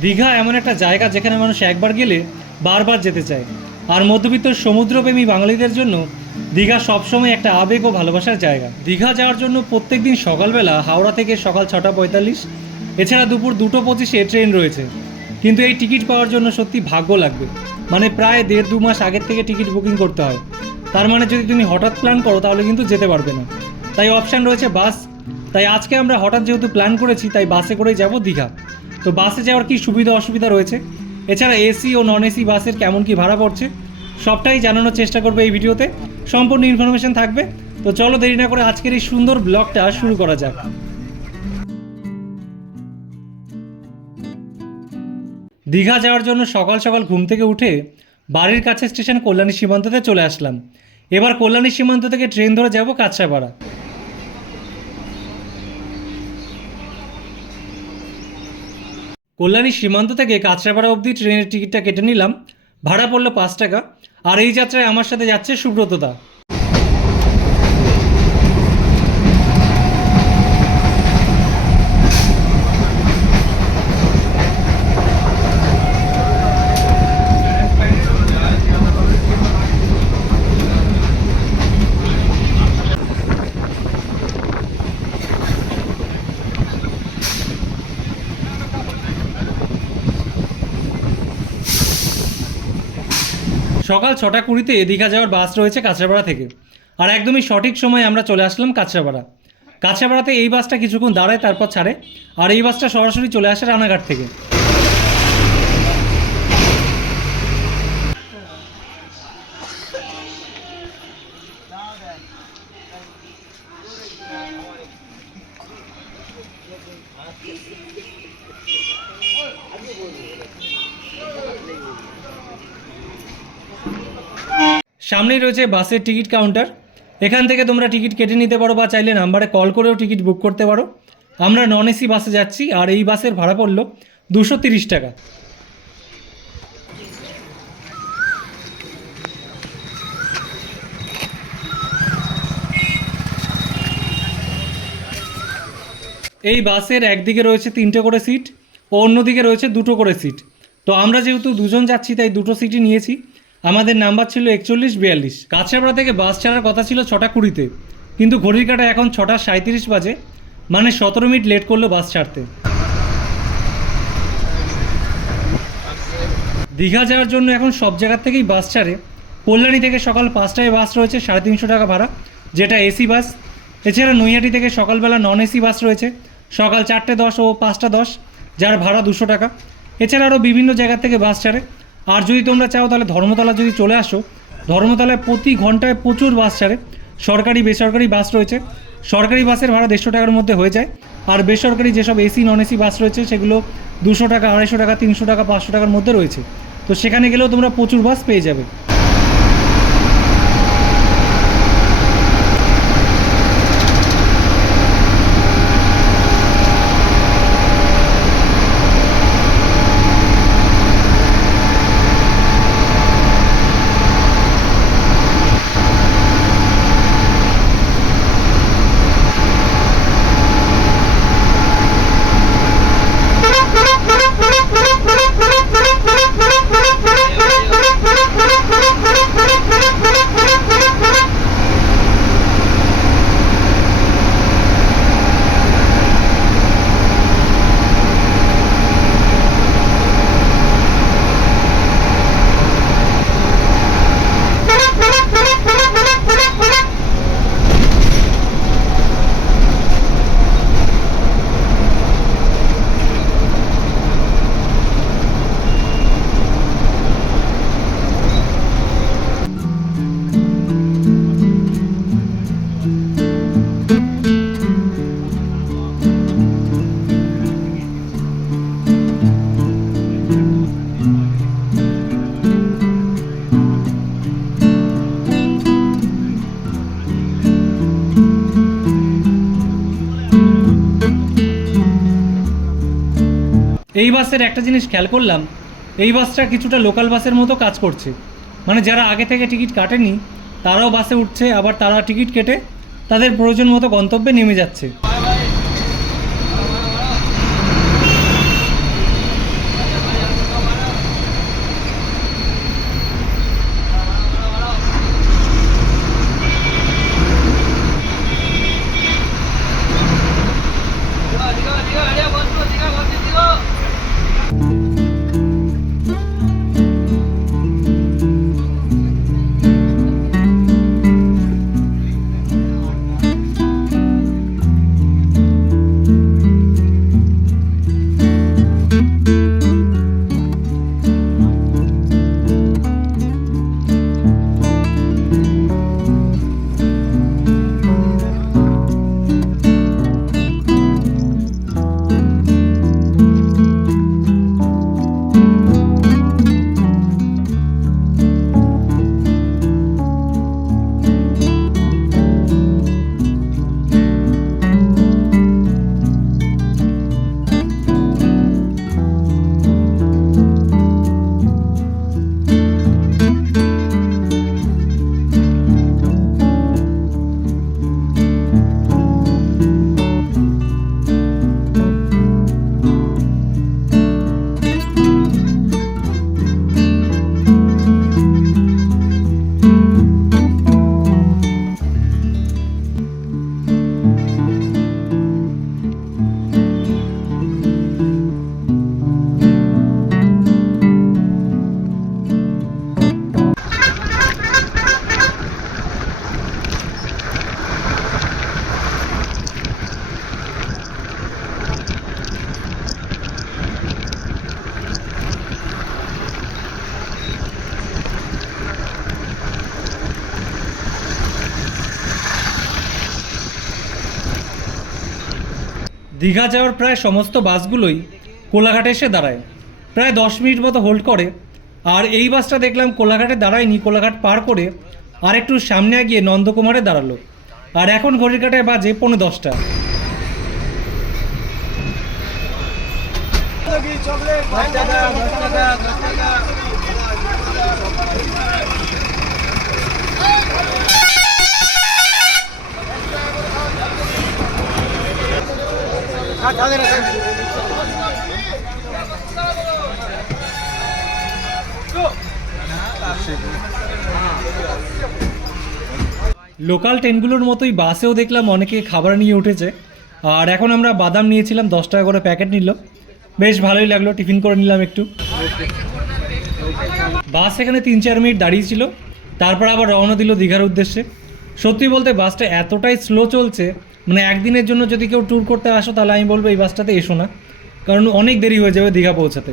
দীঘা এমন একটা জায়গা যেখানে মানুষ একবার গেলে বারবার যেতে চায়। আর মধ্যবিত্ত সমুদ্রপ্রেমী বাঙালিদের জন্য দীঘা সবসময় একটা আবেগ ও ভালোবাসার জায়গা। দীঘা যাওয়ার জন্য প্রত্যেক দিন সকালবেলা হাওড়া থেকে সকাল ছটা পঁয়তাল্লিশ, এছাড়া দুপুর দুটো পঁচিশে ট্রেন রয়েছে। কিন্তু এই টিকিট পাওয়ার জন্য সত্যি ভাগ্য লাগবে। মানে প্রায় দেড় দু মাস আগের থেকে টিকিট বুকিং করতে হয়। তার মানে যদি তুমি হঠাৎ প্ল্যান করো, তাহলে কিন্তু যেতে পারবে না। তাই অপশান রয়েছে বাস। তাই আজকে আমরা হঠাৎ যেহেতু প্ল্যান করেছি, তাই বাসে করেই যাব দীঘা। তো বাসে যাওয়ার কি সুবিধা অসুবিধা রয়েছে? এছাড়া এসি ও নন এসি বাসের কেমন কি ভাড়া পড়ছে? সবটাই জানানোর চেষ্টা করবে এই ভিডিওতে। সম্পূর্ণ ইনফরমেশন থাকবে। তো চলো দেরি না করে আজকের এই সুন্দর ব্লগটা শুরু করা যাক। দীঘা যাওয়ার জন্য সকাল সকাল ঘুম থেকে উঠে বাড়ির কাছে স্টেশন কল্যাণী সীমান্ততে চলে আসলাম। এবার কল্যাণী সীমান্ত থেকে ট্রেন ধরে যাব কাছড়াপাড়া কল্যাণী সীমান্ত থেকে কাঁচরাপাড়া অবধি ট্রেনের টিকিটটা কেটে নিলাম। ভাড়া পড়ল পাঁচ টাকা। আর এই যাত্রায় আমার সাথে যাচ্ছে সুব্রতদা সকাল ছটা কুড়িতে দীঘা যাওয়ার বাস রয়েছে কাছড়াপাড়া থেকে। আর একদমই সঠিক সময় আমরা চলে আসলাম কাছড়াপাড়া কাছড়াপাড়াতে এই বাসটা কিছুক্ষণ দাঁড়ায়, তারপর ছাড়ে। আর এই বাসটা সরাসরি চলে আসে রানাঘাট থেকে। সামনেই রয়েছে বাসের টিকিট কাউন্টার। এখান থেকে তোমরা টিকিট কেটে নিতে পারো বা চাইলে নাম্বারে কল করেও টিকিট বুক করতে পারো। আমরা নন এসি বাসে যাচ্ছি আর এই বাসের ভাড়া পড়ল দুশো তিরিশ টাকা। এই বাসের একদিকে রয়েছে তিনটে করে সিট ও অন্যদিকে রয়েছে দুটো করে সিট। তো আমরা যেহেতু দুজন যাচ্ছি, তাই দুটো সিটই নিয়েছি। আমাদের নাম্বার ছিল একচল্লিশ বিয়াল্লিশ। কাছড়াপাড়া থেকে বাস ছাড়ার কথা ছিল ছটা কুড়িতে। কিন্তু ঘড়ির কাটা এখন ছটা সাঁত্রিশ বাজে মানে সতেরো মিনিট লেট করল বাস ছাড়তে। দীঘা যাওয়ার জন্য এখন সব জায়গার থেকেই বাস ছাড়ে। কল্যাণী থেকে সকাল পাঁচটায় বাস রয়েছে সাড়ে তিনশো টাকা ভাড়া, যেটা এসি বাস। এছাড়া নৈহাটি থেকে সকালবেলা নন এসি বাস রয়েছে, সকাল চারটে দশ ও পাঁচটা দশ, যার ভাড়া দুশো টাকা। এছাড়া আরও বিভিন্ন জায়গা থেকে বাস ছাড়ে। আর যদি তোমরা চাও তাহলে ধর্মতলা যদি চলে আসো, ধর্মতলায় প্রতি ঘন্টায় প্রচুর বাস ছাড়ে। সরকারি, বেসরকারি বাস রয়েছে। সরকারি বাসের ভাড়া দেড়শো টাকার মধ্যে হয়ে যায়। আর বেসরকারি যেসব এসি নন এসি বাস রয়েছে, সেগুলো দুশো টাকা, আড়াইশো টাকা, তিনশো টাকা, পাঁচশো টাকার মধ্যে রয়েছে। তো সেখানে গেলেও তোমরা প্রচুর বাস পেয়ে যাবে। এই বাসের একটা জিনিস খেয়াল করলাম, এই বাসটা কিছুটা লোকাল বাসের মতো কাজ করছে। মানে যারা আগে থেকে টিকিট কাটেনি, তারাও বাসে উঠছে, আবার তারা টিকিট কেটে তাদের প্রয়োজন মতো গন্তব্যে নেমে যাচ্ছে। দীঘা যাওয়ার প্রায় সমস্ত বাসগুলোই কোলাঘাটে এসে দাঁড়ায়। প্রায় দশ মিনিট মতো হোল্ড করে। আর এই বাসটা দেখলাম কোলাঘাটে দাঁড়ায়নি, কোলাঘাট পার করে আর একটু সামনে গিয়ে নন্দকুমারে দাঁড়াল। আর এখন ঘড়ির কাটায় বাজে পনেরো দশটা। লোকাল ট্রেনগুলোর মতোই বাসেও দেখলাম অনেকে খাবার নিয়ে উঠেছে। আর এখন আমরা বাদাম নিয়েছিলাম, দশ টাকা করে প্যাকেট নিল। বেশ ভালোই লাগল, টিফিন করে নিলাম একটু। বাস এখানে তিন চার মিনিট দাঁড়িয়েছিল তারপর আবার রওনা দিল দীঘার উদ্দেশ্যে। সত্যি বলতে বাসটা এতটাই স্লো চলছে মানে একদিনের জন্য যদি কেউ ট্যুর করতে আসো, তাহলে আমি বলব এই বাসটাতে এসো না। কারণ অনেক দেরি হয়ে যাবে দীঘা পৌঁছাতে।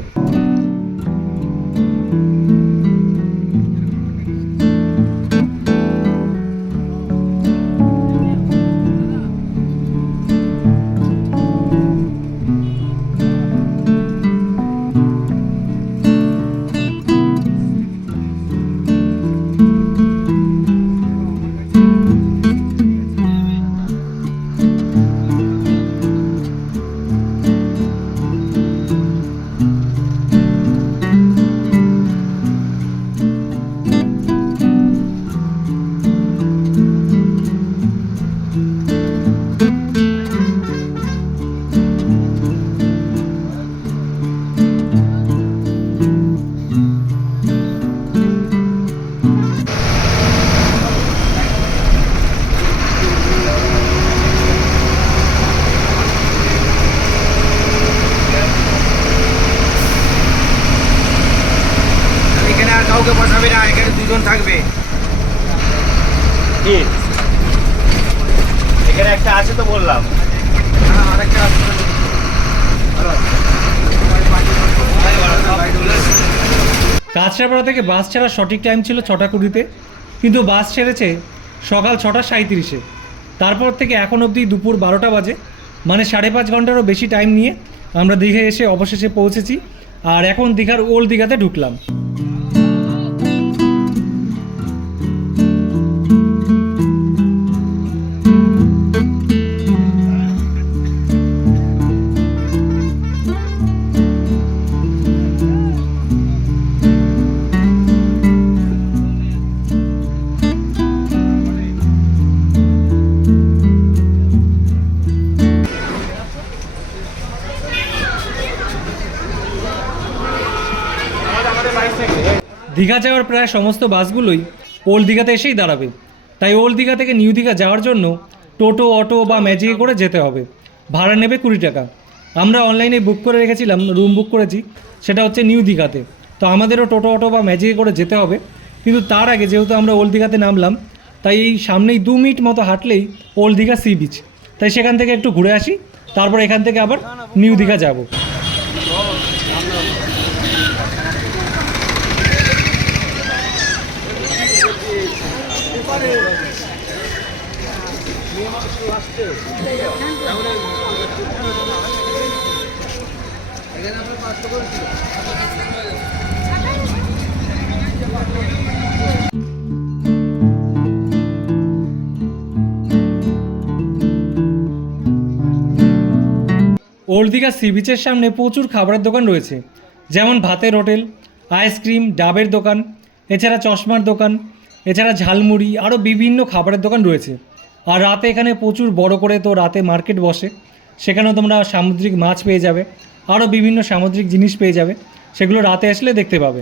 আছে তো বললাম। কাঁচরাপাড়া থেকে বাস ছাড়ার সঠিক টাইম ছিল ছটা কুড়িতে, কিন্তু বাস ছেড়েছে সকাল ছটা সাঁত্রিশে তারপর থেকে এখন অবধি দুপুর বারোটা বাজে মানে সাড়ে পাঁচ ঘন্টারও বেশি টাইম নিয়ে আমরা দীঘায় এসে অবশেষে পৌঁছেছি, আর এখন দীঘার ওল্ড দীঘাতে ঢুকলাম দীঘা যাওয়ার প্রায় সমস্ত বাসগুলোই ওল্ড দীঘাতে এসেই দাঁড়াবে। তাই ওল্ড দীঘা থেকে নিউ দীঘা যাওয়ার জন্য টোটো, অটো বা ম্যাজিকে করে যেতে হবে। ভাড়া নেবে কুড়ি টাকা। আমরা অনলাইনে বুক করে রেখেছিলাম, রুম বুক করেছি, সেটা হচ্ছে নিউ দীঘাতে। তো আমাদেরও টোটো, অটো বা ম্যাজিকে করে যেতে হবে। কিন্তু তার আগে যেহেতু আমরা ওল্ড দীঘাতে নামলাম, তাই এই সামনেই দু মিনিট মতো হাঁটলেই ওল্ড দীঘা সি বিচ। তাই সেখান থেকে একটু ঘুরে আসি, তারপর এখান থেকে আবার নিউ দীঘা যাব। ওল্ড দীঘা সি বিচের সামনে প্রচুর খাবারের দোকান রয়েছে। যেমন ভাতের হোটেল, আইসক্রিম, ডাবের দোকান, এছাড়া চশমার দোকান, এছাড়া ঝালমুড়ি, আরও বিভিন্ন খাবারের দোকান রয়েছে। আর রাতে এখানে প্রচুর বড় করে তো রাতে মার্কেট বসে। সেখানেও তোমরা সামুদ্রিক মাছ পেয়ে যাবে। আরও বিভিন্ন সামুদ্রিক জিনিস পেয়ে যাবে। সেগুলো রাতে আসলে দেখতে পাবে।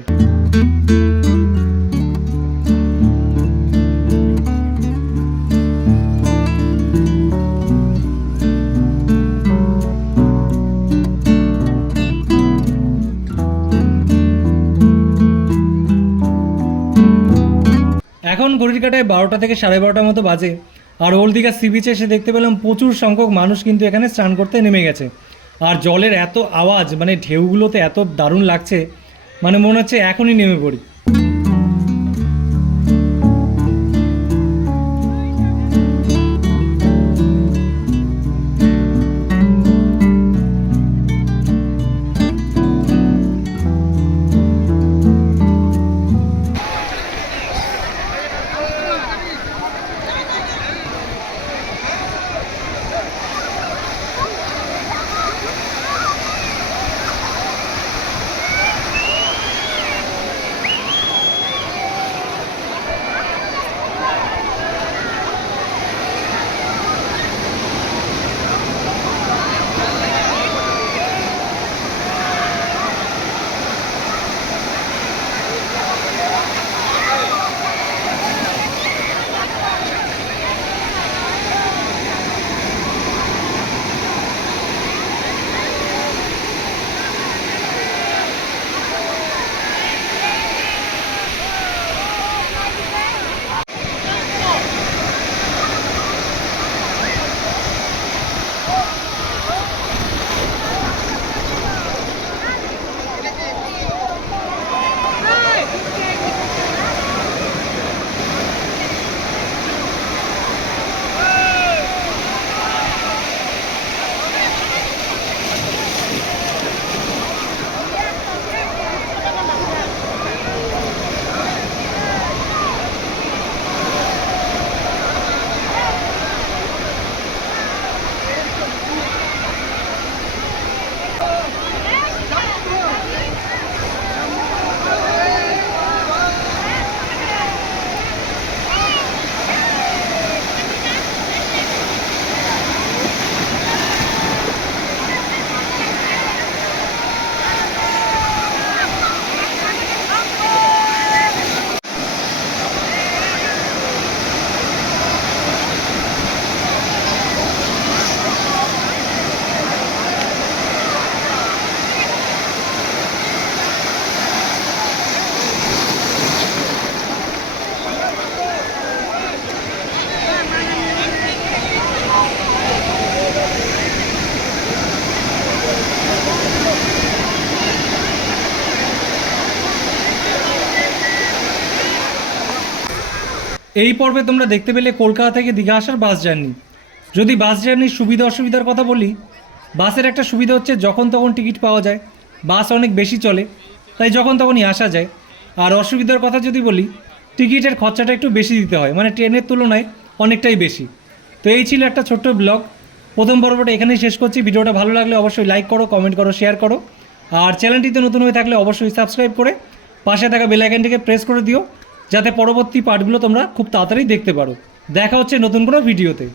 এখন ঘড়ির কাটায় বারোটা থেকে সাড়ে বারোটার মতো বাজে। আর ওল্ড দীঘা সি বিচে এসে দেখতে পেলাম প্রচুর সংখ্যক মানুষ কিন্তু এখানে স্নান করতে নেমে গেছে। আর জলের এত আওয়াজ মানে ঢেউগুলোতে এত দারুণ লাগছে মানে মনে হচ্ছে এখনই নেমে পড়ি। এই পর্বে তোমরা দেখতে পেলে কলকাতা থেকে দীঘা আসার বাস জার্নি। যদি বাস জার্নির সুবিধা অসুবিধার কথা বলি, বাসের একটা সুবিধা হচ্ছে যখন তখন টিকিট পাওয়া যায়, বাস অনেক বেশি চলে, তাই যখন তখনই আসা যায়। আর অসুবিধার কথা যদি বলি, টিকিটের খরচাটা একটু বেশি দিতে হয় মানে ট্রেনের তুলনায় অনেকটাই বেশি। তো এই ছিল একটা ছোট্ট ব্লগ। প্রথম পর্বটা এখানেই শেষ করছি। ভিডিওটা ভালো লাগলে অবশ্যই লাইক করো কমেন্ট করো শেয়ার করো। আর চ্যানেলটিতে নতুন হয়ে থাকলে অবশ্যই সাবস্ক্রাইব করে পাশে থাকা বেল আইকনটিকে প্রেস করে দিও। যাতে পরবর্তী পার্টগুলো তোমরা খুব তাড়াতাড়ি দেখতে পারো। দেখা হচ্ছে নতুন কোনো ভিডিওতে।